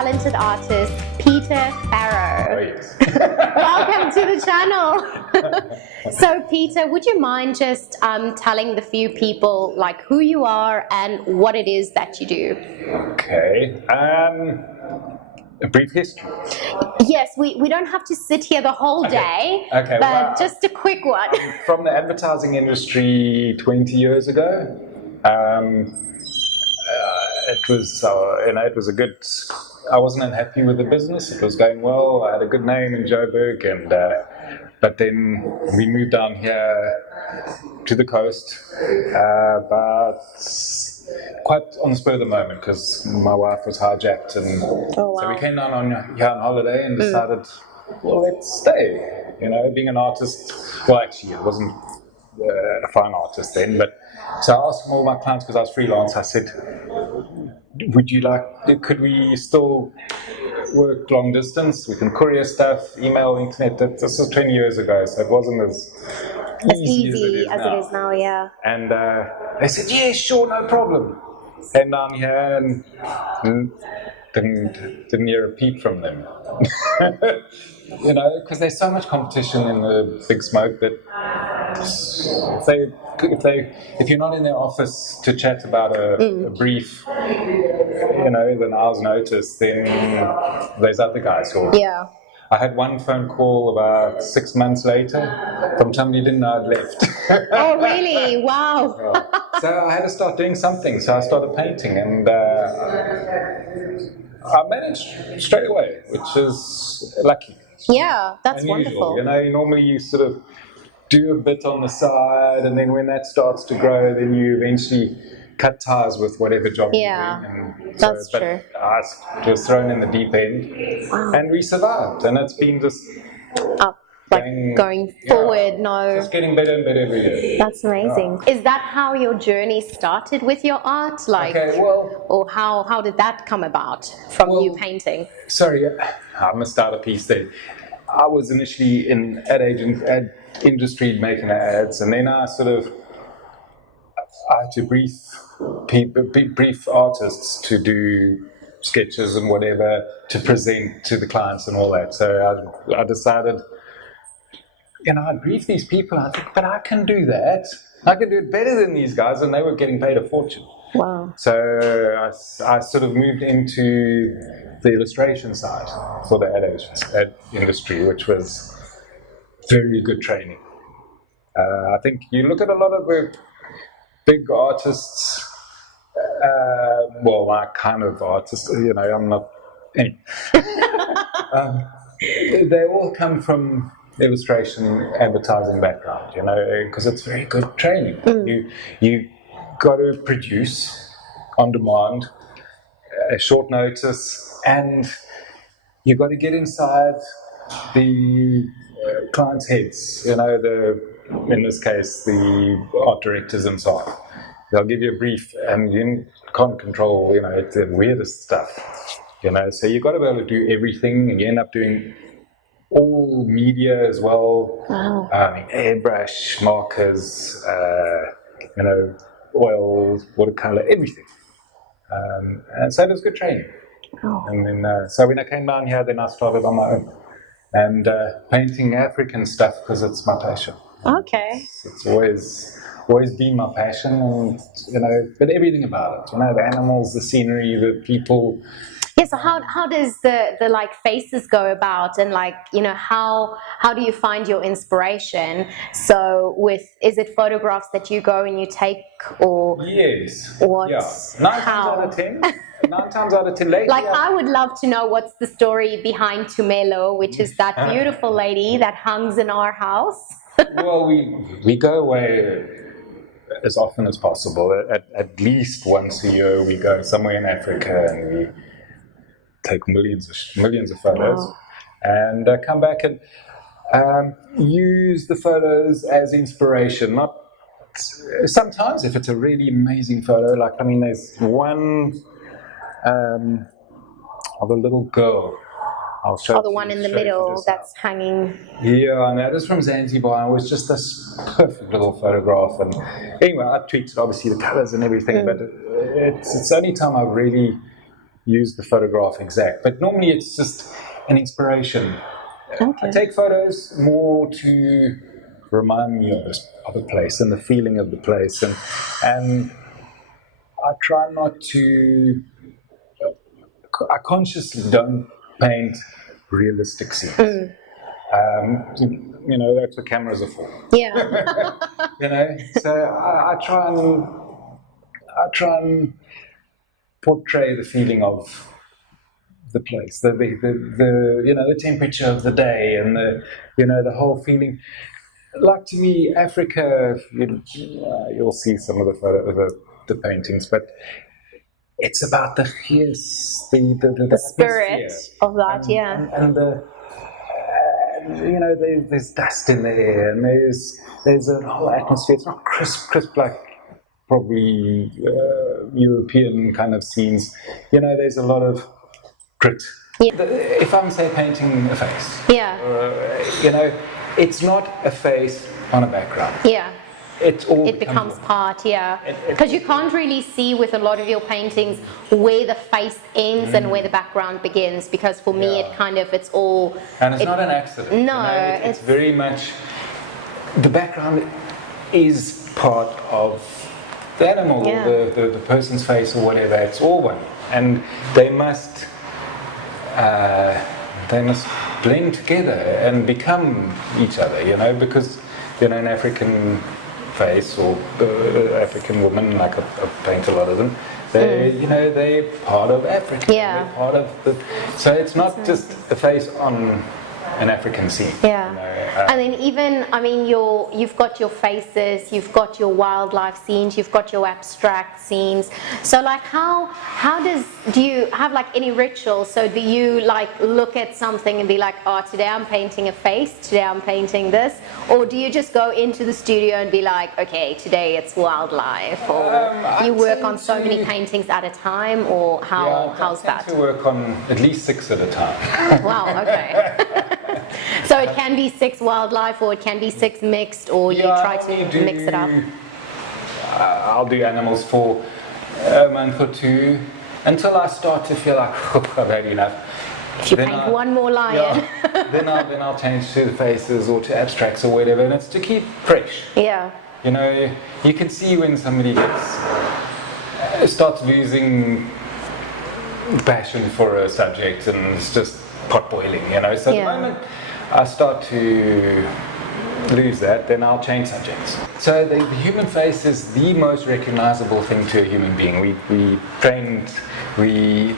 talented artist, Peter Pharoah. Welcome to the channel. So Peter, would you mind just telling the few people like who you are and what it is that you do? Okay. A brief history. Yes, we don't have to sit here the whole day, Okay, but well, just a quick one. From the advertising industry 20 years ago. It was, it was a good. I wasn't unhappy with the business. It was going well. I had a good name in Joburg, and but then we moved down here to the coast, but quite on the spur of the moment because my wife was hijacked, and so we came down here on holiday and decided, well, let's stay. You know, being an artist. Well, actually, it wasn't a fine artist then, but so I asked all my clients because I was freelance. I said, could we still work long distance? We can courier stuff, email, internet. This was 20 years ago, so it wasn't as easy as it is now. Yeah. And they said, yeah, sure, no problem. Came down here and didn't hear a peep from them. You know, because there's so much competition in the big smoke that if you're not in their office to chat about a brief, you know, an hour's notice, then there's other guys who. Yeah. I had one phone call about 6 months later from somebody who didn't know I'd left. Oh, really? Wow. So I had to start doing something. So I started painting, and I managed straight away, which is lucky. Yeah, that's unusual. wonderful. You know, normally you sort of do a bit on the side, and then when that starts to grow, then you eventually cut ties with whatever job you're doing. And that's true. I was thrown in the deep end, and we survived. And it's been just going forward. Just getting better and better every year. That's amazing. Is that how your journey started with your art? Like, or how did that come about from you painting? Sorry, I missed out a piece there. I was initially in ad industry making ads, and then I had to brief artists to do sketches and whatever to present to the clients and all that. So I decided, you know, I'd brief these people. I think, but I can do that. I can do it better than these guys, and they were getting paid a fortune. Wow. So I sort of moved into the illustration side for the ad industry, which was very good training. I think you look at a lot of the big artists, well, my kind of artists, you know, I'm not, anyway. They all come from illustration advertising background, you know, because it's very good training. You got to produce on demand, a short notice, and you got to get inside the client's heads, you know, in this case the art directors and so on. They'll give you a brief and you can't control, you know, it's the weirdest stuff, you know, so you've got to be able to do everything, and you end up doing all media as well. Wow. Airbrush, markers, you know, oil, watercolor, everything. And so it was good training. Oh. And then, so when I came down here, then I started on my own and painting African stuff because it's my passion. Okay. It's always been my passion, and you know, but everything about it, you know, the animals, the scenery, the people. Yeah, so how does the like faces go about, and like, you know, how do you find your inspiration? So is it photographs that you go and you take, or yes, what? Yeah, 9 times out of 10. 9 times out of 10 lately. Like, I would love to know what's the story behind Tumelo, which is that beautiful lady that hangs in our house. Well, we go away as often as possible. At least once a year, we go somewhere in Africa and we take millions of photos, and come back and use the photos as inspiration. Not sometimes if it's a really amazing photo, like, I mean, there's one of a little girl. I'll show the one in the middle that's hanging. Yeah, and that is from Zanzibar. It was just this perfect little photograph. And anyway, I tweaked obviously the colors and everything, but it's the only time I've really use the photograph exact. But normally it's just an inspiration. Okay. I take photos more to remind me of a place and the feeling of the place, and I try not to. I consciously don't paint realistic scenes. You know, that's what cameras are for. Yeah. You know, so I try and portray the feeling of the place, the you know, the temperature of the day, and the whole feeling. Like, to me, Africa, you'll see some of the paintings, but it's about the the spirit atmosphere. of that, yeah. And there's dust in the air, and there's a whole atmosphere. It's not crisp like probably European kind of scenes. You know, there's a lot of grit. Yeah. If I'm, say, painting a face, Yeah. you know, it's not a face on a background. Yeah. It becomes part, yeah. Because you can't really see with a lot of your paintings where the face ends and where the background begins. Because for me, it's all. And it's not an accident. No, you know, it's very much. The background is part of the animal, or the person's face, or whatever. It's all one, and they must blend together and become each other. You know, because an African face or African woman, like I paint a lot of them, they're part of Africa. Yeah. They're part of so it's not just a face on an African scene. Yeah. You know, and then even, I mean, you've got your faces, you've got your wildlife scenes, you've got your abstract scenes. So like do you have like any rituals? So do you like look at something and be like, oh, today I'm painting a face, today I'm painting this? Or do you just go into the studio and be like, okay, today it's wildlife? Or you work on so many paintings at a time? Or how's that? I tend to work on at least 6 at a time. Wow, okay. So it can be 6 wildlife, or it can be 6 mixed, or you try to mix it up? I'll do animals for a month or 2 until I start to feel like, oh, I've had enough. If you paint one more lion. Then I'll change to the faces or to abstracts or whatever, and it's to keep fresh. Yeah. You know, you can see when somebody starts losing passion for a subject, and it's just pot boiling, you know. So the moment I start to lose that, then I'll change subjects. So the human face is the most recognizable thing to a human being. We trained, we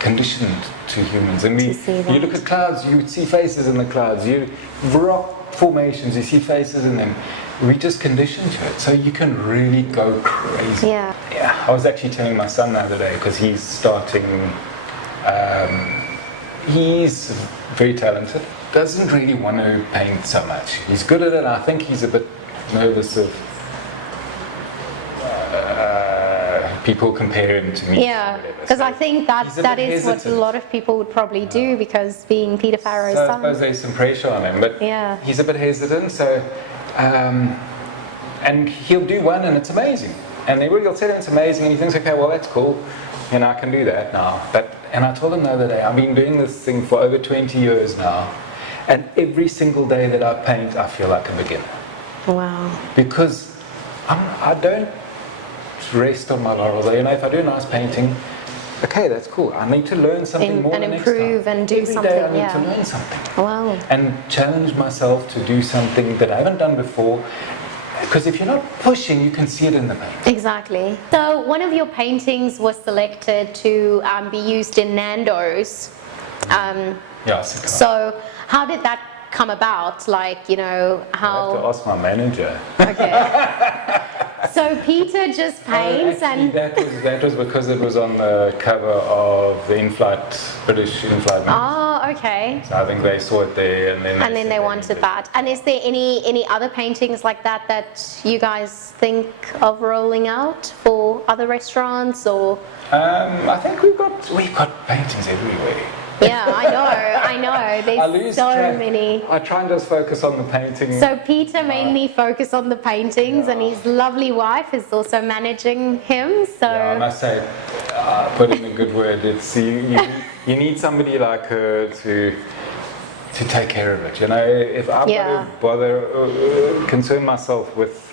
conditioned to humans, and you look at clouds, you see faces in the clouds. You rock formations, you see faces in them. We just conditioned to it, so you can really go crazy. Yeah. I was actually telling my son the other day, because he's starting. He's very talented. Doesn't really want to paint so much. He's good at it. I think he's a bit nervous of people comparing to me. Yeah, because I think that is what a lot of people would probably do, because being Peter Pharoah's son. I suppose there's some pressure on him, but he's a bit hesitant. So, and he'll do one, and it's amazing. And he'll tell him it's amazing, and he thinks, okay, well, that's cool. You know, I can do that now. And I told him the other day, I've been doing this thing for over 20 years now, and every single day that I paint, I feel like a beginner. Wow. Because I don't rest on my laurels. You know, if I do a nice painting, okay, that's cool. I need to learn something more and the next improve time. and do every something. Day I need to learn something. Wow. And challenge myself to do something that I haven't done before. Because if you're not pushing, you can see it in the paint. Exactly. So one of your paintings was selected to be used in Nando's. So how did that come about? Like, you know, how... I have to ask my manager. Okay. So Peter just paints that was because it was on the cover of the British in-flight magazine. Oh, okay. So I think they saw it there, and then they wanted that. And is there any other paintings like that you guys think of rolling out for other restaurants, or? I think we've got paintings everywhere. Yeah, I know. There's so many. I try and just focus on the painting. So Peter mainly focus on the paintings, and his lovely wife is also managing him. So I must say, put in a good word. It's you need somebody like her to take care of it. You know, if I'm going to bother concern myself with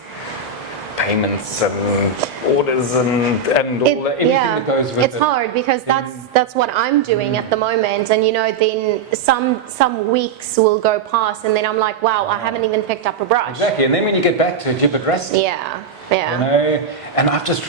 payments and orders and all that, anything that goes with it. It's hard because that's what I'm doing at the moment, and you know, then some weeks will go past, and then I'm like, wow, I haven't even picked up a brush. Exactly, and then when you get back to it, you're a bit rusty. Yeah. You know, and I've just,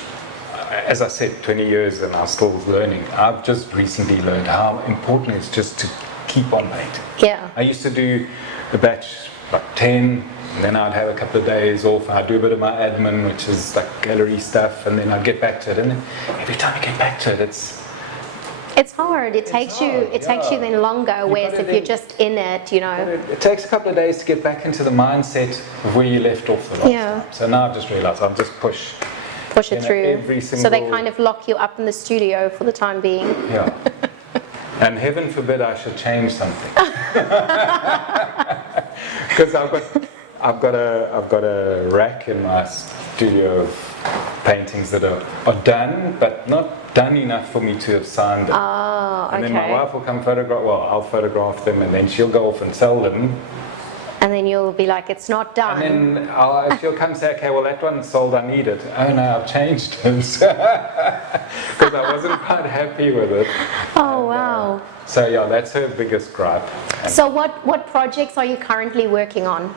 as I said, 20 years, and I'm still learning. I've just recently learned how important it is just to keep on painting. Yeah. I used to do a batch like 10. And then I'd have a couple of days off. I'd do a bit of my admin, which is like gallery stuff, and then I'd get back to it. And then every time you get back to it, it's hard. It takes you then longer. Whereas if you're just in it, you know, it takes a couple of days to get back into the mindset of where you left off the last time. So now I've just realised I'll just push it through. So they kind of lock you up in the studio for the time being. Yeah. And heaven forbid I should change something. Because I've got a rack in my studio of paintings that are done, but not done enough for me to have signed them. Oh, okay. And then my wife will come photograph. Well, I'll photograph them, and then she'll go off and sell them. And then you'll be like, it's not done. And then she'll come say, okay, well, that one's sold. I need it. Oh no, I've changed it because I wasn't quite happy with it. Oh wow. So yeah, that's her biggest gripe. So what projects are you currently working on?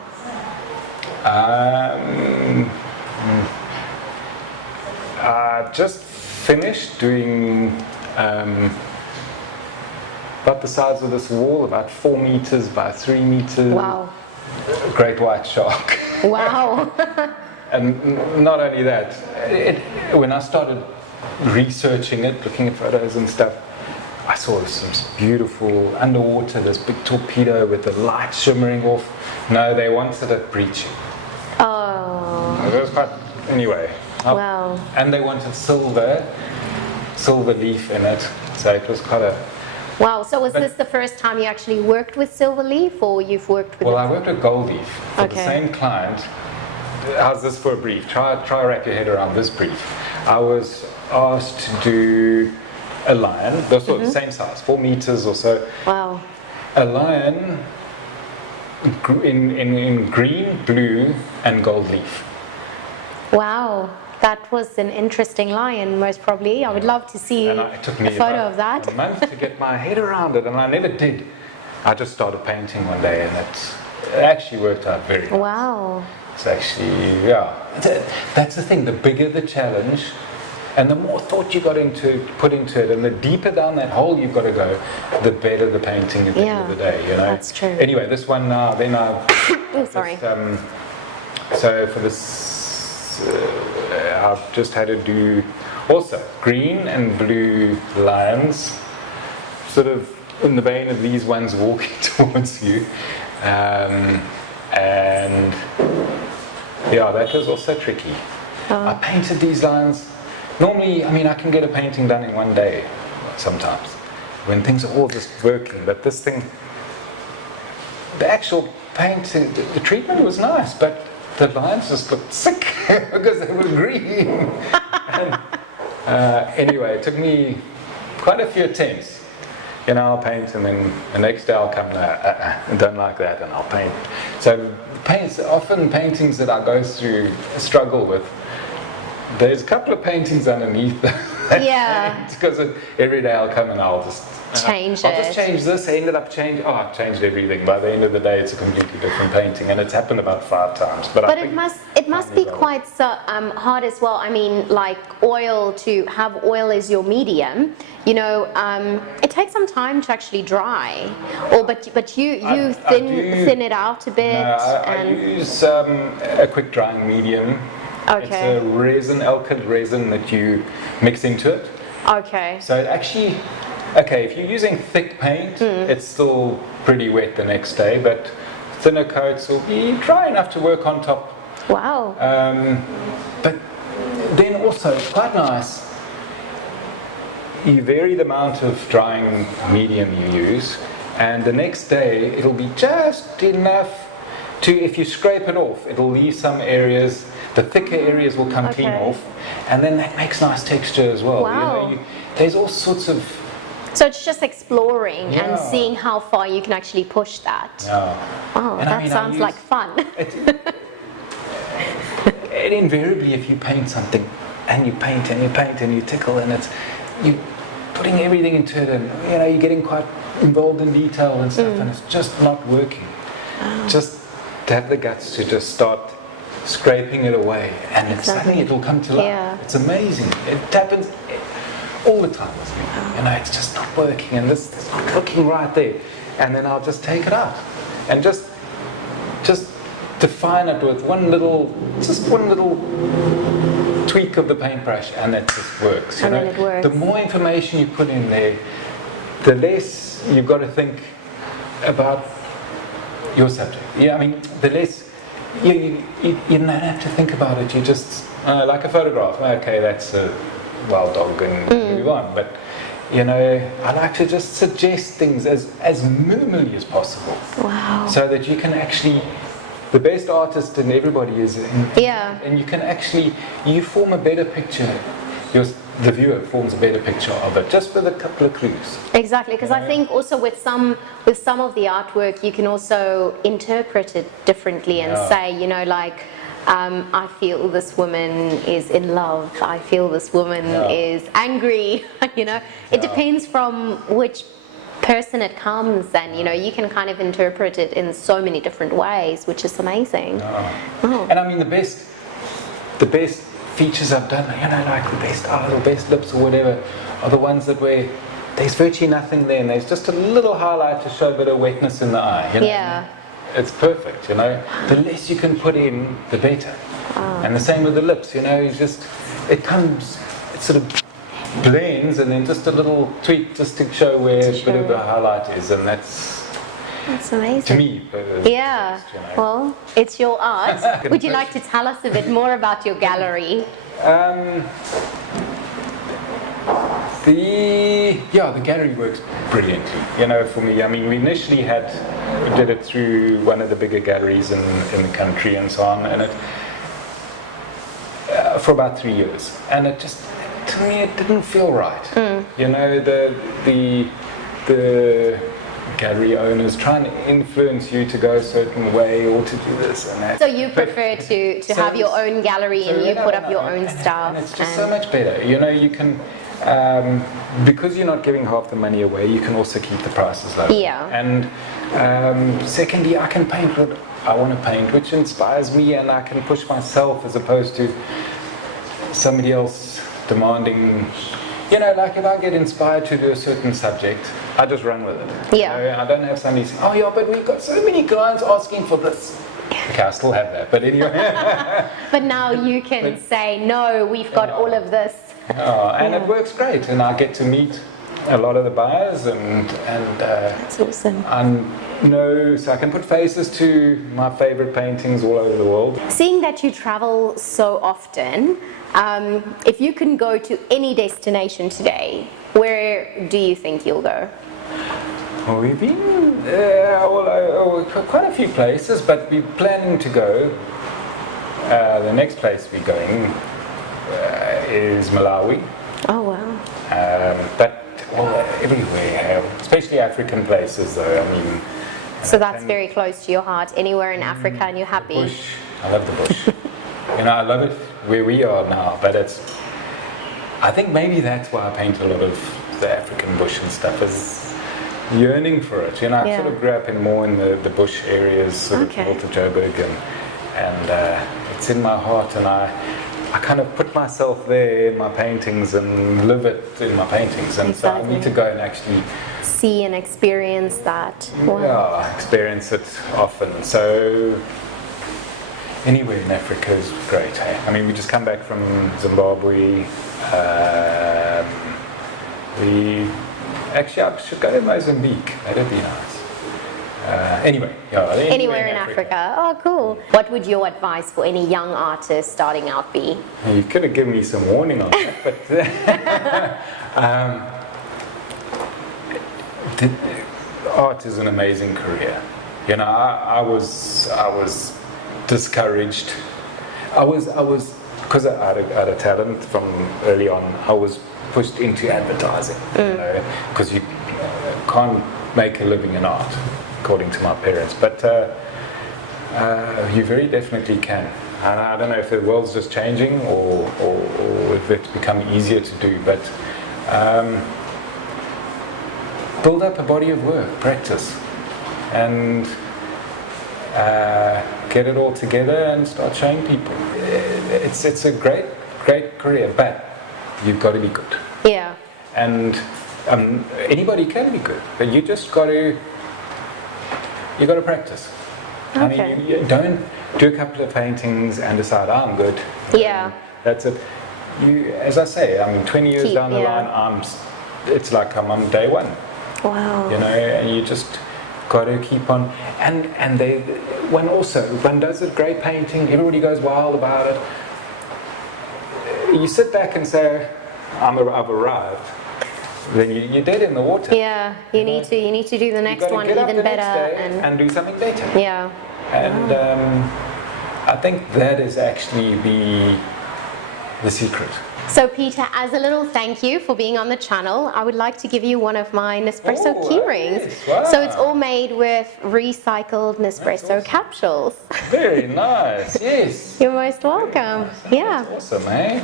Just finished doing about the size of this wall, about 4 meters by 3 meters. Wow. Great white shark. Wow. And not only that, when I started researching it, looking at photos and stuff, I saw some beautiful underwater, this big torpedo with the light shimmering off. No, they wanted it breaching. Oh. It was quite, anyway. Wow. And they wanted silver leaf in it, so it was quite a... Wow, so was this the first time you actually worked with silver leaf, or you've worked with... Well, I worked with gold leaf for the same client. How's this for a brief? Try wrap your head around this brief. I was asked to do a lion, those sort of same size, 4 meters or so. Wow. A lion in green, blue, and gold leaf. Wow. That was an interesting lion, most probably. I would love to see it took me a photo of that. A month to get my head around it, and I never did. I just started painting one day, and it actually worked out very well. Wow. It's actually, that's the thing. The bigger the challenge, and the more thought you put into it, and the deeper down that hole you've got to go, the better the painting at the end of the day. You know. That's true. Anyway, this one now. Then I. Oh, sorry. So for this. I've just had to do also green and blue lines, sort of in the vein of these ones walking towards you, and that was also tricky. I painted these lines. Normally, I mean, I can get a painting done in one day sometimes when things are all just working, but this thing, the actual painting, the treatment was nice, but the lines just looked sick because they were green. And, anyway, it took me quite a few attempts. You know, I'll paint, and then the next day I'll come, I don't like that, and I'll paint. So often paintings that I go through struggle with, there's a couple of paintings underneath that. Because every day I'll come and I'll just change I'll just change this. I ended up I've changed everything. By the end of the day, it's a completely different painting, and it's happened about 5 times. But it must be quite hard as well. I mean, like to have oil as your medium. You know, it takes some time to actually dry. But you thin it out a bit. No, I use a quick drying medium. Okay. It's a resin, alkyd resin that you mix into it. Okay. So it actually, if you're using thick paint, it's still pretty wet the next day, but thinner coats will be dry enough to work on top. Wow. But then also, it's quite nice, you vary the amount of drying medium you use, and the next day it'll be just enough to, if you scrape it off, it'll leave some areas. The thicker areas will come clean off, and then that makes nice texture as well. Wow. You know, there's all sorts of. So it's just exploring and Yeah. seeing how far you can actually push that. Oh, And I that mean, I sounds use- like fun. And invariably, if you paint something, and you paint and you paint and you tickle, and you putting everything into it, and you're getting quite involved in detail and stuff, and it's just not working. Just to have the guts to just start scraping it away, and suddenly it will come to life. Yeah. It's amazing. It happens all the time with me. It's just not working, and this is not looking right there, and then I'll just take it out and just define it with one little tweak of the paintbrush, and it just works. And then it works. The more information you put in there, the less you've got to think about your subject. Yeah, I mean, the less you don't have to think about it. You just like a photograph. Okay, that's a wild dog, and move on. But I like to just suggest things as minimally as possible. Wow. So that you can actually. The best artist in everybody is and you can actually you form a better picture. The viewer forms a better picture of it just with a couple of clues. Exactly, because I think also with some of the artwork you can also interpret it differently and say, I feel this woman is in love. I feel this woman is angry. It depends from which person it comes, and you can kind of interpret it in so many different ways, which is amazing. And I mean the best features I've done, like the best eye or best lips or whatever, are the ones that where there's virtually nothing there and there's just a little highlight to show a bit of wetness in the eye. Yeah. It's perfect, The less you can put in, the better. And the same with the lips, it sort of blends, and then just a little tweak just to show where a bit of the highlight is, and that's amazing. to me. Yeah. Well, it's your art. Would you like to tell us a bit more about your gallery? The gallery works brilliantly. For me, I mean, we did it through one of the bigger galleries in the country and so on, and it for about 3 years, and it just. To me, it didn't feel right. The gallery owners trying to influence you to go a certain way or to do this and that. So you prefer to have your own gallery and you put up your own stuff. And it's just so much better. You can, because you're not giving half the money away, you can also keep the prices low. Yeah. And secondly, I can paint what I want to paint, which inspires me, and I can push myself as opposed to somebody else demanding, like if I get inspired to do a certain subject, I just run with it. Yeah. I don't have somebody saying, but we've got so many clients asking for this. Okay, I still have that, but anyway. But now you can say, no, we've got all of this. And it works great, and I get to meet a lot of the buyers, and that's awesome. So I can put faces to my favorite paintings all over the world. Seeing that you travel so often, if you can go to any destination today, where do you think you'll go? Well, we've been quite a few places, but we're planning to go. The next place we're going is Malawi. Oh wow! But everywhere, especially African places, though. I mean. So that's very close to your heart. Anywhere in Africa, and you're happy. Bush. I love the bush. I love it where we are now, but I think maybe that's why I paint a lot of the African bush and stuff, is yearning for it. I sort of grew up more in the bush areas, sort of north of Joburg, and it's in my heart, and I kind of put myself there in my paintings and live it in my paintings, and so I need to go and actually see and experience that. Wow. Yeah, experience it often. So anywhere in Africa is great. I mean, we just come back from Zimbabwe. I should go to Mozambique. That'd be nice. Anywhere in Africa. Oh, cool. What would your advice for any young artist starting out be? You could have given me some warning on that, but art is an amazing career. I was discouraged. I was because I had a talent from early on. I was pushed into advertising, because you can't make a living in art, according to my parents. But you very definitely can. And I don't know if the world's just changing or if it's becoming easier to do, but build up a body of work, practice, and get it all together and start showing people. It's a great career, but you've got to be good. Yeah. And anybody can be good, but you just got to practice. Okay. I mean, you don't do a couple of paintings and decide, I'm good. Yeah. That's it. As I say, I mean, 20 years down the line, it's like I'm on day one. Wow. And you just got to keep on. And one does a great painting, everybody goes wild about it. You sit back and say, I've arrived. Then you're dead in the water. Yeah, you need to do the next one even better and do something better. Yeah. And I think that is actually the secret. So Peter, as a little thank you for being on the channel, I would like to give you one of my Nespresso key rings. Yes. Wow. So it's all made with recycled Nespresso capsules. Very nice. Yes. You're most welcome. Yeah. That's awesome, eh?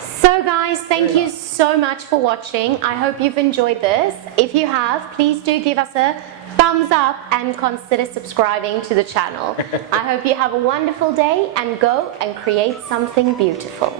So guys, thank you so much for watching. I hope you've enjoyed this. If you have, please do give us a thumbs up and consider subscribing to the channel. I hope you have a wonderful day and go and create something beautiful.